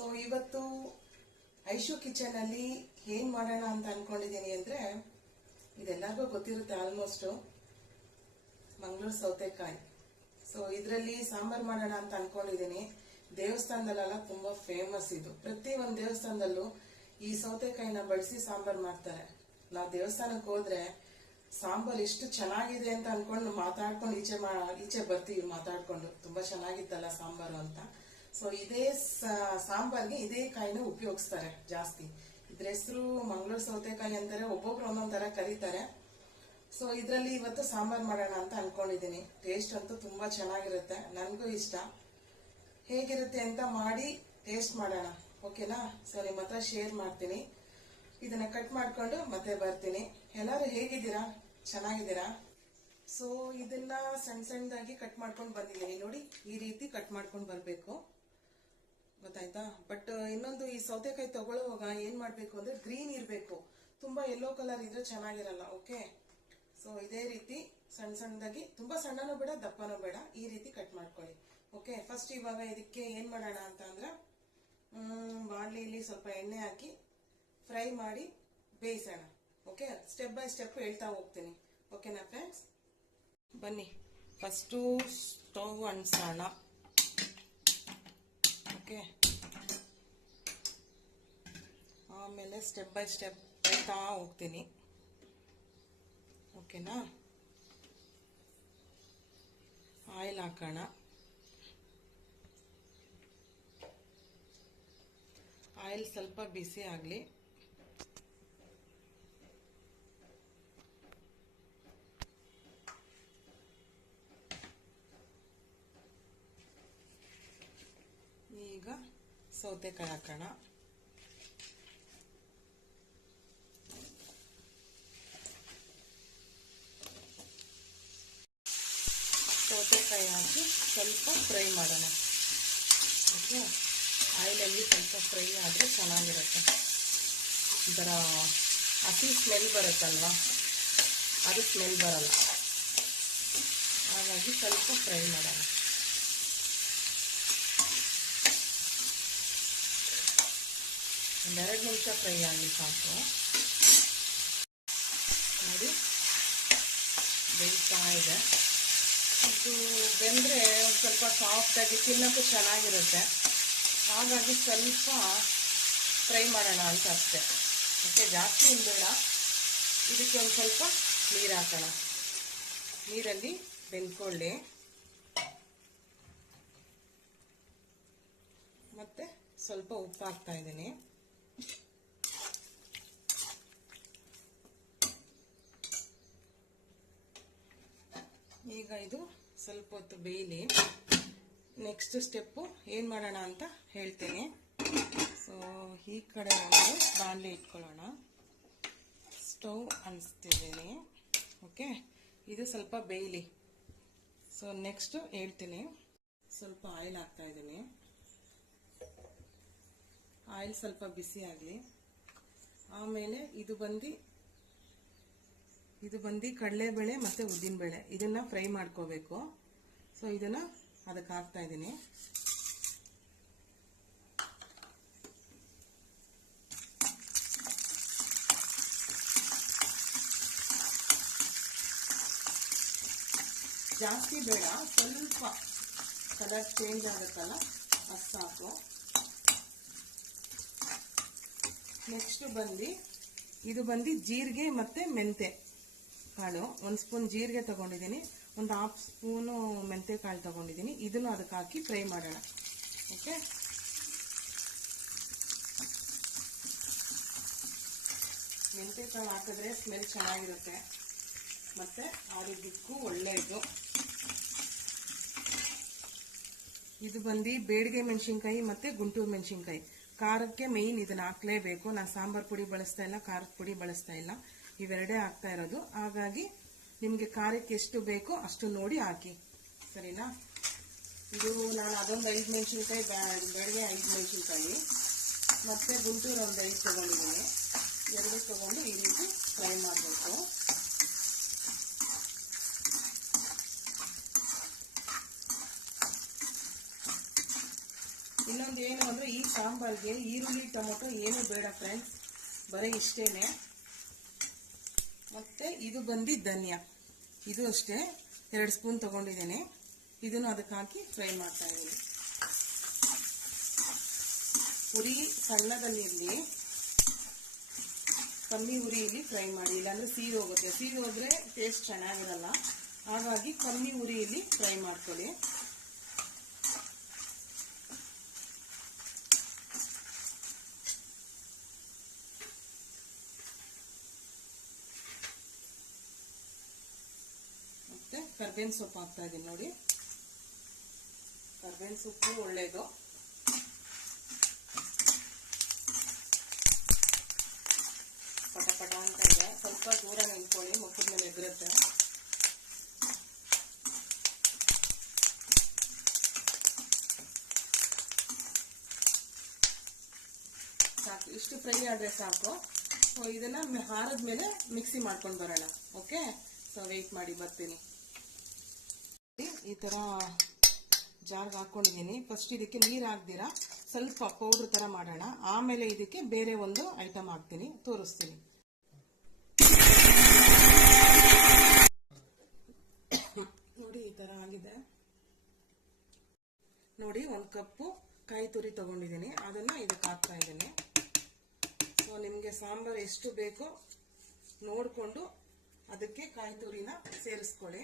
So ಇವತ್ತು Aishu kitchen ಅಲ್ಲಿ ಏನ್ ಮಾಡೋಣ ಅಂತ ಅನ್ಕೊಂಡಿದೀನಿ ಅಂದ್ರೆ, ಇದೆಲ್ಲರಿಗೂ ಗೊತ್ತಿರುತ್ತೆ ಆಲ್ಮೋಸ್ಟ್, ಮಂಗಳೂರು ಸೌತೆಕಾಯಿ. ಸೊ ಇದರಲ್ಲಿ ಸಾಂಬಾರ್ ಮಾಡೋಣ ಅಂತ ಅನ್ಕೊಂಡಿದೀನಿ. ದೇವಸ್ಥಾನದಲ್ಲೆಲ್ಲ ತುಂಬಾ ಫೇಮಸ್ ಇದು. ಪ್ರತಿ ಒಂದು ದೇವಸ್ಥಾನದಲ್ಲೂ ಈ ಸೌತೆಕಾಯಿನ ಬಳಸಿ ಸಾಂಬಾರ್ ಮಾಡ್ತಾರೆ. ನಾವು ದೇವಸ್ಥಾನಕ್ಕೆ ಹೋದ್ರೆ ಸಾಂಬಾರ್ ಎಷ್ಟು ಚೆನ್ನಾಗಿದೆ ಅಂತ ಅನ್ಕೊಂಡು ಮಾತಾಡ್ಕೊಂಡು ಈಚೆ ಬರ್ತೀವಿ ಮಾತಾಡ್ಕೊಂಡು, ತುಂಬಾ ಚೆನ್ನಾಗಿತ್ತಲ್ಲ ಸಾಂಬಾರು ಅಂತ. ಸೊ ಇದೇ ಸಾಂಬಾರ್ಗೆ ಇದೇ ಕಾಯಿನ ಉಪಯೋಗಿಸ್ತಾರೆ ಜಾಸ್ತಿ. ಇದ್ರ ಹೆಸರು ಮಂಗಳೂರು ಸೌತೆಕಾಯಿ ಅಂತಾರೆ, ಒಬ್ಬೊಬ್ರು ಒಂದೊಂದ್ ತರ ಕರೀತಾರೆ. ಸೊ ಇದ್ರಲ್ಲಿ ಇವತ್ತು ಸಾಂಬಾರ್ ಮಾಡೋಣ ಅಂತ ಅನ್ಕೊಂಡಿದೀನಿ. ಟೇಸ್ಟ್ ಅಂತೂ ತುಂಬಾ ಚೆನ್ನಾಗಿರುತ್ತೆ, ನನ್ಗೂ ಇಷ್ಟ. ಹೇಗಿರುತ್ತೆ ಅಂತ ಮಾಡಿ ಟೇಸ್ಟ್ ಮಾಡೋಣ, ಓಕೆನಾ? ಸೊ ನಿಮ್ಮ ಹತ್ರ ಶೇರ್ ಮಾಡ್ತೀನಿ. ಇದನ್ನ ಕಟ್ ಮಾಡ್ಕೊಂಡು ಮತ್ತೆ ಬರ್ತೀನಿ. ಎಲ್ಲರೂ ಹೇಗಿದ್ದೀರಾ? ಚೆನ್ನಾಗಿದ್ದೀರಾ? ಸೊ ಇದನ್ನ ಸಣ್ಣ ಸಣ್ಣದಾಗಿ ಕಟ್ ಮಾಡ್ಕೊಂಡು ಬಂದಿದ್ದೀನಿ ನೋಡಿ. ಈ ರೀತಿ ಕಟ್ ಮಾಡ್ಕೊಂಡು ಬರ್ಬೇಕು, ಗೊತ್ತಾಯ್ತಾ? ಬಟ್ ಇನ್ನೊಂದು, ಈ ಸೌತೆಕಾಯಿ ತಗೊಳ್ಳುವಾಗ ಏನ್ ಮಾಡ್ಬೇಕು ಅಂದ್ರೆ ಗ್ರೀನ್ ಇರ್ಬೇಕು, ತುಂಬಾ ಯೆಲ್ಲೋ ಕಲರ್ ಇದ್ರೆ ಚೆನ್ನಾಗಿರಲ್ಲ. ಓಕೆ, ಸೊ ಇದೇ ರೀತಿ ಸಣ್ಣ ಸಣ್ಣದಾಗಿ, ತುಂಬಾ ಸಣ್ಣನೂ ಬೇಡ ದಪ್ಪನೂ ಬೇಡ, ಈ ರೀತಿ ಕಟ್ ಮಾಡ್ಕೊಳ್ಳಿ. ಓಕೆ, ಫಸ್ಟ್ ಇವಾಗ ಇದಕ್ಕೆ ಏನ್ ಮಾಡೋಣ ಅಂತ ಅಂದ್ರೆ, ಬಾಣಲಿಯಲ್ಲಿ ಸ್ವಲ್ಪ ಎಣ್ಣೆ ಹಾಕಿ ಫ್ರೈ ಮಾಡಿ ಬೇಯಿಸೋಣ. ಓಕೆ, ಸ್ಟೆಪ್ ಬೈ ಸ್ಟೆಪ್ ಹೇಳ್ತಾ ಹೋಗ್ತೀನಿ. ಓಕೆನಾ ಫ್ರೆಂಡ್ಸ್? ಬನ್ನಿ, ಫಸ್ಟು ಸ್ಟವ್ ಅಂಟಿಸೋಣ. ಓಕೆ, ಆಮೇಲೆ ಸ್ಟೆಪ್ ಬೈ ಸ್ಟೆಪ್ ಹೇಳ್ತಾ ಹೋಗ್ತೀನಿ. ಓಕೆನಾ? ಆಯಿಲ್ ಹಾಕೋಣ. ಆಯಿಲ್ ಸ್ವಲ್ಪ ಬಿಸಿ ಆಗಲಿ. ಈಗ ಸೌತೆಕಾಯಿ ಹಾಕೋಣ. ಸೌತೆಕಾಯಿ ಹಾಕಿ ಸ್ವಲ್ಪ ಫ್ರೈ ಮಾಡೋಣ. ಓಕೆ, ಆಯಿಲಲ್ಲಿ ಸ್ವಲ್ಪ ಫ್ರೈ ಆದರೆ ಚೆನ್ನಾಗಿರುತ್ತೆ. ಒಂಥರ ಹಸಿ ಸ್ಮೆಲ್ ಬರುತ್ತಲ್ವ, ಅದು ಸ್ಮೆಲ್ ಬರಲ್ಲ. ಹಾಗಾಗಿ ಸ್ವಲ್ಪ ಫ್ರೈ ಮಾಡೋಣ. ಒಂದೆರಡು ನಿಮಿಷ ಫ್ರೈ ಆಗಲಿ ಸಾಕು. ನೋಡಿ, ಬೇಯಿಸ್ತಾ ಇದೆ. ಇದು ಬೆಂದರೆ ಒಂದು ಸ್ವಲ್ಪ ಸಾಫ್ಟಾಗಿ ತಿನ್ನೋಕ್ಕೂ ಚೆನ್ನಾಗಿರುತ್ತೆ. ಹಾಗಾಗಿ ಸ್ವಲ್ಪ ಫ್ರೈ ಮಾಡೋಣ ಅಂತ ಅಷ್ಟೆ. ಓಕೆ, ಜಾಸ್ತಿ ಬೇಡ. ಇದಕ್ಕೆ ಒಂದು ಸ್ವಲ್ಪ ನೀರು ಹಾಕೋಣ. ನೀರಲ್ಲಿ ಬೆಂದ್ಕೊಳ್ಳಿ. ಮತ್ತೆ ಸ್ವಲ್ಪ ಉಪ್ಪು ಹಾಕ್ತಾ ಇದ್ದೀನಿ. ಈಗ ಇದು ಸ್ವಲ್ಪ ಹೊತ್ತು ಬೇಯಲಿ. ನೆಕ್ಸ್ಟ್ ಸ್ಟೆಪ್ಪು ಏನು ಮಾಡೋಣ ಅಂತ ಹೇಳ್ತೀನಿ. ಸೊ ಈ ಕಡೆ ಒಂದು ಬಾಣಲೆ ಇಟ್ಕೊಳ್ಳೋಣ. ಸ್ಟವ್ ಅಂಟಿಸ್ತಿದ್ದೀನಿ. ಓಕೆ, ಇದು ಸ್ವಲ್ಪ ಬೇಯಲಿ. ಸೊ ನೆಕ್ಸ್ಟ್ ಹೇಳ್ತೀನಿ. ಸ್ವಲ್ಪ ಆಯಿಲ್ ಹಾಕ್ತಾ ಇದ್ದೀನಿ. ಆಯಿಲ್ ಸ್ವಲ್ಪ ಬಿಸಿ ಆಗಲಿ. ಆಮೇಲೆ ಇದು ಬಂದು ಕಡಲೆಬೇಳೆ ಮತ್ತು ಉದ್ದಿನಬೇಳೆ, ಇದನ್ನ ಫ್ರೈ ಮಾಡ್ಕೋಬೇಕು. ಸೊ ಇದನ್ನ ಅದಕ್ಕೆ ಹಾಕ್ತಾ ಇದ್ದೀನಿ. ಜಾಸ್ತಿ ಬೇಡ, ಸ್ವಲ್ಪ ಕಲರ್ ಚೇಂಜ್ ಆಗುತ್ತಲ್ಲ ಅದು ಸಾಕು. ನೆಕ್ಸ್ಟ್ ಇದು ಬಂದು ಜೀರಿಗೆ ಮತ್ತು ಮೆಂತೆ ಕಾಳು. ಒಂದು ಸ್ಪೂನ್ ಜೀರಿಗೆ ತಗೊಂಡಿದ್ದೀನಿ, ಒಂದು ಹಾಫ್ ಸ್ಪೂನು ಮೆಂತೆ ಕಾಳು ತಗೊಂಡಿದ್ದೀನಿ. ಇದನ್ನು ಅದಕ್ಕೆ ಹಾಕಿ ಫ್ರೈ ಮಾಡೋಣ. ಓಕೆ, ಮೆಂತೆ ಕಾಳು ಹಾಕಿದ್ರೆ ಸ್ಮೆಲ್ ಚೆನ್ನಾಗಿರುತ್ತೆ ಮತ್ತು ಆರೋಗ್ಯಕ್ಕೂ ಒಳ್ಳೆಯದು. ಇದು ಬಂದು ಬೇಡಿಗೆ ಮೆಣಸಿನ್ಕಾಯಿ ಮತ್ತು ಗುಂಟೂರು ಮೆಣಸಿನ್ಕಾಯಿ. ಖಾರಕ್ಕೆ ಮೇಯ್ನ್ ಇದನ್ನ ಹಾಕ್ಲೇಬೇಕು. ನಾನು ಸಾಂಬಾರ್ ಪುಡಿ ಬಳಸ್ತಾ ಇಲ್ಲ, ಖಾರದ ಪುಡಿ ಬಳಸ್ತಾ ಇಲ್ಲ, ಇವೆರಡೇ ಹಾಕ್ತಾ ಇರೋದು. ಹಾಗಾಗಿ ನಿಮಗೆ ಖಾರಕ್ಕೆ ಎಷ್ಟು ಬೇಕೋ ಅಷ್ಟು ನೋಡಿ ಹಾಕಿ, ಸರಿನಾ? ಇದು ನಾನು ಅದೊಂದು 5 ಮೆಣಸಿನ್ಕಾಯಿ, ಬೇಡಿಗೆ 5 ಮೆಣಸಿನ್ಕಾಯಿ ಮತ್ತು ಗುಂಟೂರು ಒಂದು 5 ತಗೊಂಡಿದ್ದೀನಿ. 2 ತಗೊಂಡು ಈ ರೀತಿ ಫ್ರೈ ಮಾಡಬೇಕು. ಇನ್ನೊಂದು ಏನು ಅಂದ್ರೆ ಈ ಸಾಂಬಾರ್ಗೆ ಈರುಳ್ಳಿ ಟೊಮೊಟೊ ಏನೂ ಬೇಡ ಫ್ರೆಂಡ್ಸ್, ಬರೀ ಇಷ್ಟೇನೆ. ಮತ್ತೆ ಇದು ಬಂದು ಧನಿಯಾ, ಇದು ಅಷ್ಟೇ 2 ಸ್ಪೂನ್ ತಗೊಂಡಿದ್ದೇನೆ. ಇದನ್ನು ಅದಕ್ಕೆ ಹಾಕಿ ಫ್ರೈ ಮಾಡ್ತಾ ಇದ್ದೀನಿ. ಉರಿ ಸಣ್ಣದಲ್ಲಿರಲಿ, ಕಮ್ಮಿ ಉರಿಯಲ್ಲಿ ಫ್ರೈ ಮಾಡಿ, ಇಲ್ಲಾಂದ್ರೆ ಸೀದೋಗುತ್ತೆ. ಸೀದೋದ್ರೆ ಟೇಸ್ಟ್ ಚೆನ್ನಾಗಿರಲ್ಲ. ಹಾಗಾಗಿ ಕಮ್ಮಿ ಉರಿಯಲ್ಲಿ ಫ್ರೈ ಮಾಡ್ಕೊಳ್ಳಿ. ಮತ್ತೆ ಕರ್ಬೇವಿನ ಸೊಪ್ಪು ಹಾಕ್ತಾ ಇದ್ದೀನಿ ನೋಡಿ. ಕರ್ಬೇವಿನ ಸೊಪ್ಪು ಒಳ್ಳೇದು. ಪಟ ಪಟ ಅಂತ ಇದೆ, ಸ್ವಲ್ಪ ದೂರ ನಿಂತ್ಕೊಳ್ಳಿ, ಮುಖದ ಮೇಲೆ ಎದುರುತ್ತೆ. ಸಾಕು, ಇಷ್ಟು ಫ್ರೈ ಆದ್ರೆ ಸಾಕು. ಸೊ ಇದನ್ನ ಹಾರದ ಮೇಲೆ ಮಿಕ್ಸಿ ಮಾಡ್ಕೊಂಡು ಬರೋಣ. ಓಕೆ, ಸೊ ವೆಯ್ಟ್ ಮಾಡಿ, ಬರ್ತೀನಿ. ಈ ತರ ಜಾರ್ಗೆ ಹಾಕೊಂಡಿದ್ದೀನಿ. ಫಸ್ಟ್ ಇದಕ್ಕೆ ನೀರು ಹಾಕ್ದಿರಾ ಸ್ವಲ್ಪ ಪೌಡ್ರ್ ತರ ಮಾಡೋಣ, ಆಮೇಲೆ ಇದಕ್ಕೆ ಬೇರೆ ಒಂದು ಐಟಮ್ ಹಾಕ್ತೀನಿ, ತೋರಿಸ್ತೀನಿ. ನೋಡಿ ಈ ತರ ಆಗಿದೆ ನೋಡಿ. 1 ಕಪ್ಪು ಕಾಯಿ ತುರಿ ತಗೊಂಡಿದ್ದೀನಿ, ಅದನ್ನ ಇದಕ್ಕೆ ಹಾಕ್ತಾ ಇದ್ದೀನಿ. ಸೊ ನಿಮ್ಗೆ ಸಾಂಬಾರ್ ಎಷ್ಟು ಬೇಕೋ ನೋಡ್ಕೊಂಡು ಅದಕ್ಕೆ ಕಾಯಿ ತುರಿನ ಸೇರಿಸ್ಕೊಳ್ಳಿ.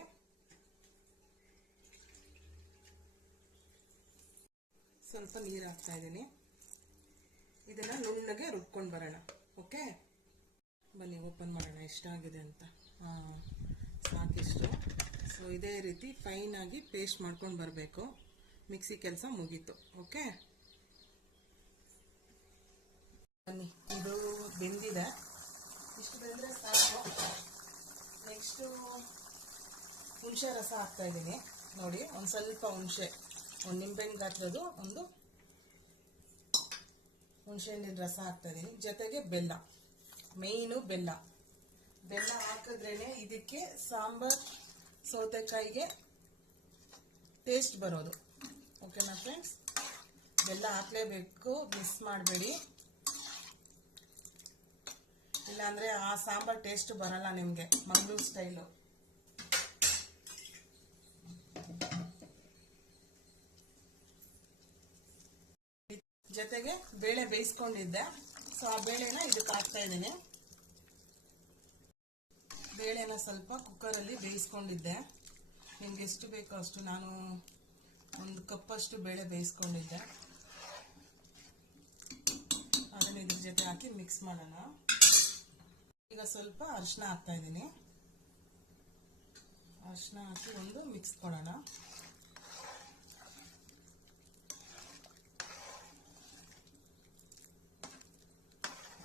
ಸ್ವಲ್ಪ ನೀರು ಹಾಕ್ತಾ ಇದ್ದೀನಿ. ಇದನ್ನ ನುಣ್ಣಗೆ ರುಬ್ಕೊಂಡು ಬರೋಣ. ಓಕೆ, ಬನ್ನಿ ಓಪನ್ ಮಾಡೋಣ ಎಷ್ಟಾಗಿದೆ ಅಂತ. ಸಾಕಿಷ್ಟು. ಸೊ ಇದೇ ರೀತಿ ಫೈನ್ ಆಗಿ ಪೇಸ್ಟ್ ಮಾಡ್ಕೊಂಡು ಬರಬೇಕು. ಮಿಕ್ಸಿ ಕೆಲಸ ಮುಗೀತು. ಓಕೆ, ಬನ್ನಿ, ಇದು ಬೆಂದಿದೆ. ಇಷ್ಟು ಬೆಂದರೆ ಸಾಕು. ನೆಕ್ಸ್ಟು ಹುಣಸೆ ರಸ ಹಾಕ್ತಾ ಇದ್ದೀನಿ ನೋಡಿ. ಒಂದು ಸ್ವಲ್ಪ ಹುಣಸೆ, ಒಂದು ನಿಂಬೆಹಣ್ಣು ಗಾತ್ರದ್ದು ಒಂದು ಹುಣಸೆ ಹಣ್ಣಿನ ರಸ ಹಾಕ್ತಾ ಇದ್ದೀನಿ. ಜೊತೆಗೆ ಬೆಲ್ಲ, ಮೇಯ್ನು ಬೆಲ್ಲ. ಬೆಲ್ಲ ಹಾಕಿದ್ರೇನೆ ಇದಕ್ಕೆ ಸಾಂಬಾರ್ ಸೌತೆಕಾಯಿಗೆ ಟೇಸ್ಟ್ ಬರೋದು. ಓಕೆನಾ ಫ್ರೆಂಡ್ಸ್, ಬೆಲ್ಲ ಹಾಕ್ಲೇಬೇಕು, ಮಿಸ್ ಮಾಡಬೇಡಿ. ಇಲ್ಲಾಂದ್ರೆ ಆ ಸಾಂಬಾರ್ ಟೇಸ್ಟ್ ಬರಲ್ಲ ನಿಮಗೆ, ಮಂಗಳೂರು ಸ್ಟೈಲು. ಜೊತೆಗೆ ಬೇಳೆ ಬೇಯಿಸ್ಕೊಂಡಿದ್ದೆ, ಸೊ ಆ ಬೇಳೆನ ಇದಕ್ಕೆ ಹಾಕ್ತಾ ಇದ್ದೀನಿ. ಬೇಳೆನ ಸ್ವಲ್ಪ ಕುಕ್ಕರಲ್ಲಿ ಬೇಯಿಸ್ಕೊಂಡಿದ್ದೆ. ನಿಮ್ಗೆ ಎಷ್ಟು ಬೇಕೋ ಅಷ್ಟು, ನಾನು 1 ಕಪ್ಪಷ್ಟು ಬೇಳೆ ಬೇಯಿಸ್ಕೊಂಡಿದ್ದೆ. ಅದನ್ನು ಇದ್ರ ಜೊತೆ ಹಾಕಿ ಮಿಕ್ಸ್ ಮಾಡೋಣ. ಈಗ ಸ್ವಲ್ಪ ಅರಿಶಿನ ಹಾಕ್ತಾ ಇದ್ದೀನಿ. ಅರಿಶಿನ ಹಾಕಿ ಒಂದು ಮಿಕ್ಸ್ ಕೊಡೋಣ.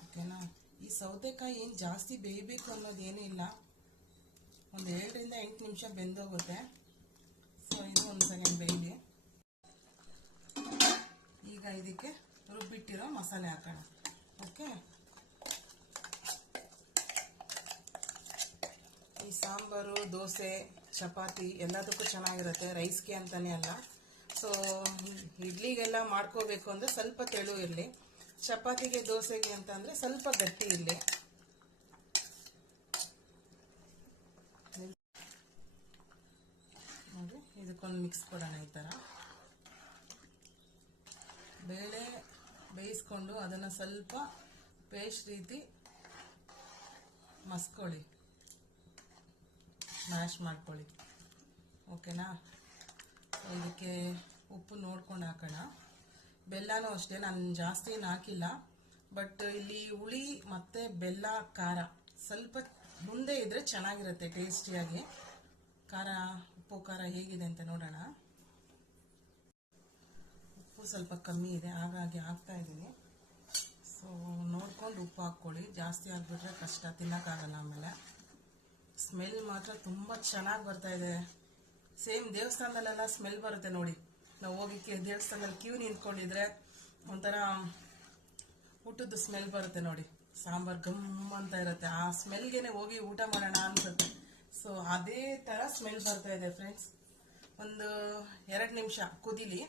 ಓಕೆನಾ. ಈ ಸೌತೆಕಾಯಿ ಏನು ಜಾಸ್ತಿ ಬೇಯಬೇಕು ಅನ್ನೋದೇನೂ ಇಲ್ಲ, ಒಂದು 7 ರಿಂದ 8 ನಿಮಿಷ ಬೆಂದೋಗುತ್ತೆ. ಸೊ ಇದು 1 ಸೆಕೆಂಡ್ ಬೇಯಲಿ. ಈಗ ಇದಕ್ಕೆ ರುಬ್ಬಿಟ್ಟಿರೋ ಮಸಾಲೆ ಹಾಕೋಣ. ಓಕೆ, ಈ ಸಾಂಬಾರು ದೋಸೆ ಚಪಾತಿ ಎಲ್ಲದಕ್ಕೂ ಚೆನ್ನಾಗಿರುತ್ತೆ, ರೈಸ್ಗೆ ಅಂತಾನೆ ಅಲ್ಲ. ಸೊ ಇಡ್ಲಿಗೆಲ್ಲ ಮಾಡ್ಕೋಬೇಕು ಅಂದರೆ ಸ್ವಲ್ಪ ತೆಳು ಇರಲಿ, ಚಪಾತಿಗೆ ದೋಸೆಗೆ ಅಂತ ಅಂದರೆ ಸ್ವಲ್ಪ ಗಟ್ಟಿ ಇರಲಿ. ನೋಡಿ, ಇದಕ್ಕೊಂದು ಮಿಕ್ಸ್ ಕೊಡೋಣ. ಈ ಥರ ಬೇಳೆ ಬೇಯಿಸ್ಕೊಂಡು ಅದನ್ನು ಸ್ವಲ್ಪ ಪೇಸ್ಟ್ ರೀತಿ ಮಸ್ಕೊಳ್ಳಿ, ಮ್ಯಾಶ್ ಮಾಡ್ಕೊಳ್ಳಿ. ಓಕೆನಾ. ಇದಕ್ಕೆ ಉಪ್ಪು ನೋಡ್ಕೊಂಡು ಹಾಕೋಣ. ಬೆಲ್ಲನೂ ಅಷ್ಟೇ, ನಾನು ಜಾಸ್ತಿ ಏನು ಹಾಕಿಲ್ಲ. ಬಟ್ ಇಲ್ಲಿ ಹುಳಿ ಮತ್ತು ಬೆಲ್ಲ ಖಾರ ಸ್ವಲ್ಪ ಮುಂದೆ ಇದ್ದರೆ ಚೆನ್ನಾಗಿರುತ್ತೆ ಟೇಸ್ಟಿಯಾಗಿ. ಖಾರ, ಉಪ್ಪು ಖಾರ ಹೇಗಿದೆ ಅಂತ ನೋಡೋಣ. ಉಪ್ಪು ಸ್ವಲ್ಪ ಕಮ್ಮಿ ಇದೆ, ಹಾಗಾಗಿ ಹಾಕ್ತಾ ಇದ್ದೀನಿ. ಸೊ ನೋಡ್ಕೊಂಡು ಉಪ್ಪು ಹಾಕ್ಕೊಳ್ಳಿ, ಜಾಸ್ತಿ ಹಾಕ್ಬಿಟ್ರೆ ಕಷ್ಟ, ತಿನ್ನೋಕ್ಕಾಗಲ್ಲ. ಆಮೇಲೆ ಸ್ಮೆಲ್ ಮಾತ್ರ ತುಂಬ ಚೆನ್ನಾಗಿ ಬರ್ತಾ ಇದೆ. ಸೇಮ್ ದೇವಸ್ಥಾನದಲ್ಲೆಲ್ಲ ಸ್ಮೆಲ್ ಬರುತ್ತೆ ನೋಡಿ. ನಾವು ಹೋಗಿ ದೇವಸ್ಥಾನದಲ್ಲಿ ಕ್ಯೂ ನಿಂತ್ಕೊಂಡಿದ್ರೆ ಒಂಥರ ಊಟದ ಸ್ಮೆಲ್ ಬರುತ್ತೆ ನೋಡಿ. ಸಾಂಬಾರ್ ಗಮ್ ಅಂತ ಇರುತ್ತೆ, ಆ ಸ್ಮೆಲ್ಗೆನೆ ಹೋಗಿ ಊಟ ಮಾಡೋಣ ಅನ್ಸುತ್ತೆ. ಸೊ ಅದೇ ಥರ ಸ್ಮೆಲ್ ಬರ್ತಾ ಇದೆ ಫ್ರೆಂಡ್ಸ್. ಒಂದು 2 ನಿಮಿಷ ಕುದಿಲಿ.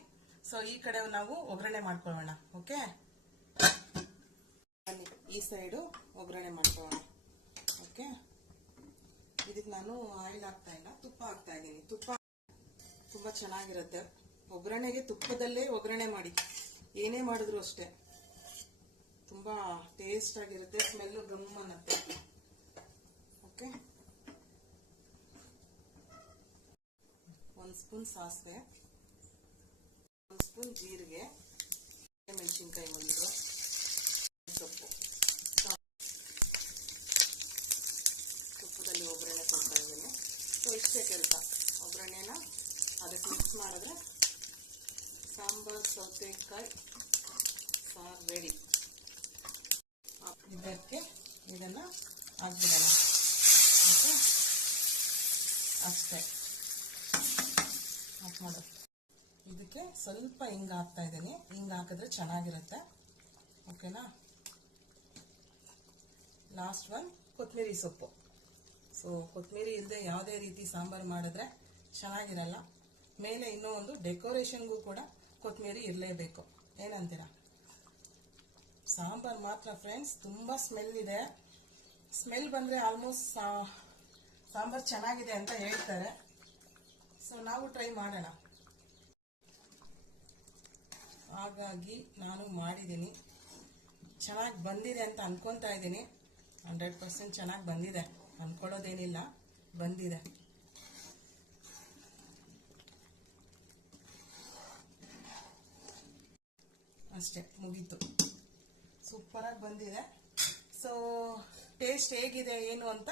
ಸೊ ಈ ಕಡೆ ನಾವು ಒಗ್ಗರಣೆ ಮಾಡ್ಕೊಳ್ಳೋಣ. ಓಕೆ, ಈ ಸೈಡು ಒಗ್ಗರಣೆ ಮಾಡ್ಕೊಳ್ಳೋಣ. ಓಕೆ, ಇದಕ್ಕೆ ನಾನು ಆಯಿಲ್ ಹಾಕ್ತಾ ಇಲ್ಲ, ತುಪ್ಪ ಹಾಕ್ತಾ ಇದ್ದೀನಿ. ತುಪ್ಪ ತುಂಬಾ ಚೆನ್ನಾಗಿರುತ್ತೆ. ಒಗ್ಗರಣೆಗೆ ತುಪ್ಪದಲ್ಲೇ ಒಗ್ಗರಣೆ ಮಾಡಿ, ಏನೇ ಮಾಡಿದ್ರು ಅಷ್ಟೇ ತುಂಬಾ ಟೇಸ್ಟ್ ಆಗಿರುತ್ತೆ. ಸ್ಮೆಲ್ಲು ಗಮ್ ಅನ್ನತ್ತೆ. ಓಕೆ, 1 ಸ್ಪೂನ್ ಸಾಸಿವೆ, 1 ಸ್ಪೂನ್ ಜೀರಿಗೆ, ಮೆಣಸಿನ್ಕಾಯಿ ಒಂದು ಸೊಪ್ಪು, ತುಪ್ಪದಲ್ಲಿ ಒಗ್ಗರಣೆ ಕೊಡ್ತಾ ಇದ್ದೀನಿ. ಸೊ ಇಷ್ಟೇ ಕೆಲಸ. ಒಗ್ಗರಣೆನ ಅದಕ್ಕೆ ಮಿಕ್ಸ್ ಮಾಡಿದ್ರೆ ಸಾಂಬಾರ್ ಸೌತೆಕಾಯಿ ಸಾರು ರೆಡಿ. ಇದಕ್ಕೆ ಇದನ್ನ ಹಾಕ್ಬಿಡೋಣ. ಓಕೆ, ಅಷ್ಟೇ ಹಾಕಿ ಮಾಡೋದು. ಇದಕ್ಕೆ ಸ್ವಲ್ಪ ಹಿಂಗ ಹಾಕ್ತಾ ಇದ್ದೀನಿ. ಹಿಂಗ ಹಾಕಿದ್ರೆ ಚೆನ್ನಾಗಿರುತ್ತೆ. ಓಕೆನಾ. ಲಾಸ್ಟ್ ಒನ್ ಕೊತ್ತಂಬರಿ ಸೊಪ್ಪು. ಸೊ ಕೊತ್ತಂಬರಿ ಇಲ್ಲದೆ ಯಾವುದೇ ರೀತಿ ಸಾಂಬಾರು ಮಾಡಿದ್ರೆ ಚೆನ್ನಾಗಿರಲ್ಲ. ಮೇಲೆ ಇನ್ನೂ ಒಂದು ಡೆಕೋರೇಷನ್ಗೂ ಕೂಡ ಕೊತ್ತಂಬರಿ ಇರಲೇಬೇಕು. ಏನಂತೀರಾ? ಸಾಂಬಾರ್ ಮಾತ್ರ ಫ್ರೆಂಡ್ಸ್ ತುಂಬಾ ಸ್ಮೆಲ್ ಇದೆ. ಸ್ಮೆಲ್ ಬಂದ್ರೆ ಆಲ್ಮೋಸ್ಟ್ ಸಾಂಬಾರ್ ಚೆನ್ನಾಗಿದೆ ಅಂತ ಹೇಳ್ತಾರೆ. ಸೊ ನಾವು ಟ್ರೈ ಮಾಡೋಣ. ಹಾಗಾಗಿ ನಾನು ಮಾಡಿದ್ದೀನಿ. ಚೆನ್ನಾಗಿ ಬಂದಿದೆ ಅಂತ ಅನ್ಕೊಂತಾ ಇದ್ದೀನಿ. 100% ಚೆನ್ನಾಗಿ ಬಂದಿದೆ, ಅನ್ಕೊಳ್ಳೋದೇನಿಲ್ಲ, ಬಂದಿದೆ. ಅಷ್ಟೇ, ಮುಗೀತು. ಸೂಪರ್ ಆಗಿ ಬಂದಿದೆ. ಸೊ ಟೇಸ್ಟ್ ಹೇಗಿದೆ ಏನು ಅಂತ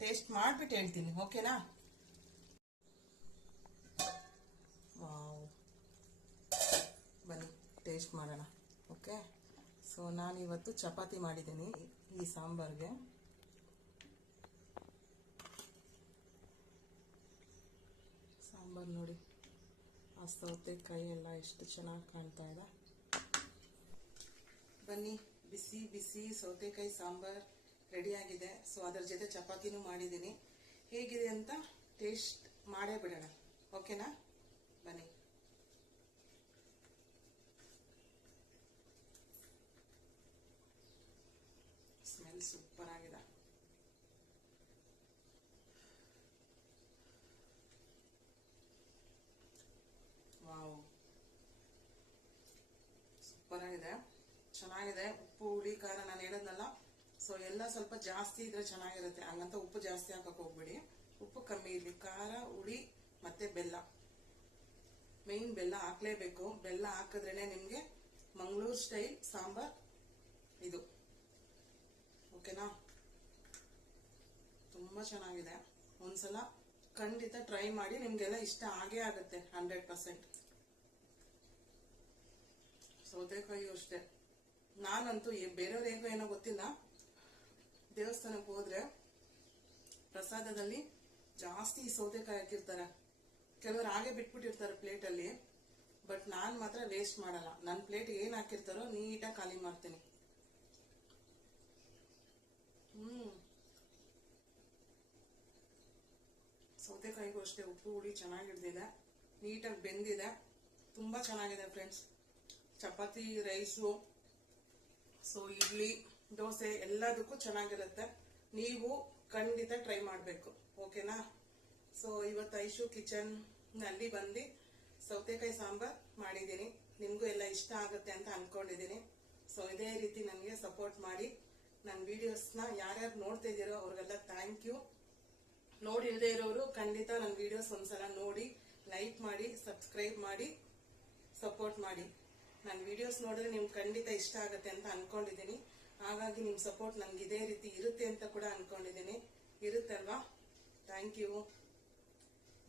ಟೇಸ್ಟ್ ಮಾಡಿಬಿಟ್ಟು ಹೇಳ್ತೀನಿ. ಓಕೆನಾ. ವಾವ್, ಬನ್ನಿ ಟೇಸ್ಟ್ ಮಾಡೋಣ. ಓಕೆ, ಸೊ ನಾನಿವತ್ತು ಚಪಾತಿ ಮಾಡಿದ್ದೀನಿ ಈ ಸಾಂಬಾರ್ಗೆ. ಸಾಂಬಾರ್ ನೋಡಿ, ಆ ಸೌತೆಕಾಯಿ ಎಲ್ಲ ಎಷ್ಟು ಚೆನ್ನಾಗಿ ಕಾಣ್ತಾ ಇದೆ. ಬನ್ನಿ, ಬಿಸಿ ಬಿಸಿ ಸೌತೆಕಾಯಿ ಸಾಂಬಾರ್ ರೆಡಿ ಆಗಿದೆ. ಸೊ ಅದರ ಜೊತೆ ಚಪಾತಿನೂ ಮಾಡಿದ್ದೀನಿ. ಹೇಗಿದೆ ಅಂತ ಟೇಸ್ಟ್ ಮಾಡೇ ಬಿಡೋಣ. ಓಕೆನಾ, ಬನ್ನಿ. ಸ್ಮೆಲ್ ಸೂಪರ್ ಆಗಿದೆ. ವಾವ್, ಸೂಪರ್ ಆಗಿದೆ, ಚೆನ್ನಾಗಿದೆ. ಉಪ್ಪು ಹುಳಿ ಖಾರ ನಾನು ಹೇಳೋದ್ನಲ್ಲ, ಸೊ ಎಲ್ಲ ಸ್ವಲ್ಪ ಜಾಸ್ತಿ ಇದ್ರೆ ಚೆನ್ನಾಗಿರುತ್ತೆ. ಹಂಗಂತ ಉಪ್ಪು ಜಾಸ್ತಿ ಹಾಕಕ್ ಹೋಗ್ಬೇಡಿ. ಉಪ್ಪು ಕಮ್ಮಿ ಇರಲಿ. ಖಾರ, ಹುಳಿ ಮತ್ತೆ ಬೆಲ್ಲ, ಮೇನ್ ಬೆಲ್ಲ ಹಾಕ್ಲೇಬೇಕು. ಬೆಲ್ಲ ಹಾಕಿದ್ರೇನೆ ನಿಮ್ಗೆ ಮಂಗಳೂರು ಸ್ಟೈಲ್ ಸಾಂಬಾರ್ ಇದು. ಓಕೆನಾ. ತುಂಬಾ ಚೆನ್ನಾಗಿದೆ. ಒಂದ್ಸಲ ಖಂಡಿತ ಟ್ರೈ ಮಾಡಿ, ನಿಮ್ಗೆಲ್ಲ ಇಷ್ಟ ಆಗೇ ಆಗುತ್ತೆ 100%. ಸೌತೆಕಾಯಿ ಅಷ್ಟೇ. ನಾನಂತೂ ಬೇರೆಯವ್ರು ಹೇಗೋ ಏನೋ ಗೊತ್ತಿಲ್ಲ, ದೇವಸ್ಥಾನಕ್ಕೆ ಹೋದ್ರೆ ಪ್ರಸಾದದಲ್ಲಿ ಜಾಸ್ತಿ ಸೌತೆಕಾಯಿ ಹಾಕಿರ್ತಾರೆ. ಕೆಲವರು ಹಾಗೆ ಬಿಟ್ಬಿಟ್ಟಿರ್ತಾರೆ ಪ್ಲೇಟಲ್ಲಿ. ಬಟ್ ನಾನ್ ಮಾತ್ರ ವೇಸ್ಟ್ ಮಾಡಲ್ಲ. ನನ್ನ ಪ್ಲೇಟ್ ಏನ್ ಹಾಕಿರ್ತಾರೋ ನೀಟಾಗಿ ಖಾಲಿ ಮಾಡ್ತೀನಿ. ಸೌತೆಕಾಯಿಗೂ ಅಷ್ಟೇ ಉಪ್ಪು ಹುಳಿ ಚೆನ್ನಾಗಿ ಹಿಡ್ದಿದೆ, ನೀಟಾಗಿ ಬೆಂದಿದೆ. ತುಂಬಾ ಚೆನ್ನಾಗಿದೆ friends. Chapati, rice, so idli, dosa ಎಲ್ಲದಕ್ಕೂ ಚೆನ್ನಾಗಿರುತ್ತೆ. ನೀವು ಖಂಡಿತ ಟ್ರೈ ಮಾಡಬೇಕು. ಓಕೆನಾ. ಸೊ ಇವತ್ತು ಐಶು ಕಿಚನ್ ನಲ್ಲಿ ಬಂದು ಸೌತೆಕಾಯಿ ಸಾಂಬಾರ್ ಮಾಡಿದ್ದೀನಿ. ನಿಮ್ಗೂ ಎಲ್ಲ ಇಷ್ಟ ಆಗುತ್ತೆ ಅಂತ ಅನ್ಕೊಂಡಿದ್ದೀನಿ. ಸೊ ಇದೇ ರೀತಿ ನನಗೆ ಸಪೋರ್ಟ್ ಮಾಡಿ. ನನ್ನ ವಿಡಿಯೋಸ್ನ ಯಾರ್ಯಾರು ನೋಡ್ತಾ ಇದ್ದೀರೋ ಅವ್ರಿಗೆಲ್ಲ ಥ್ಯಾಂಕ್ ಯು. ನೋಡಿಲ್ದೇ ಇರೋರು ಖಂಡಿತ ನನ್ನ ವಿಡಿಯೋಸ್ ಒಂದ್ಸಲ ನೋಡಿ, ಲೈಕ್ ಮಾಡಿ, ಸಬ್ಸ್ಕ್ರೈಬ್ ಮಾಡಿ, ಸಪೋರ್ಟ್ ಮಾಡಿ. ನನ್ನ ವಿಡಿಯೋಸ್ ನೋಡಿದ್ರೆ ನಿಮ್ಗೆ ಖಂಡಿತ ಇಷ್ಟ ಆಗುತ್ತೆ ಅಂತ ಅನ್ಕೊಂಡಿದ್ದೀನಿ. ಹಾಗಾಗಿ ನಿಮ್ ಸಪೋರ್ಟ್ ನನ್ಗೆ ಇದೇ ರೀತಿ ಇರುತ್ತೆ ಅಂತ ಕೂಡ ಅನ್ಕೊಂಡಿದ್ದೀನಿ. ಇರುತ್ತಲ್ವಾ? Thank you.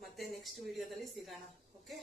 ಮತ್ತೆ ನೆಕ್ಸ್ಟ್ ವಿಡಿಯೋದಲ್ಲಿ ಸಿಗೋಣ. ಓಕೆ.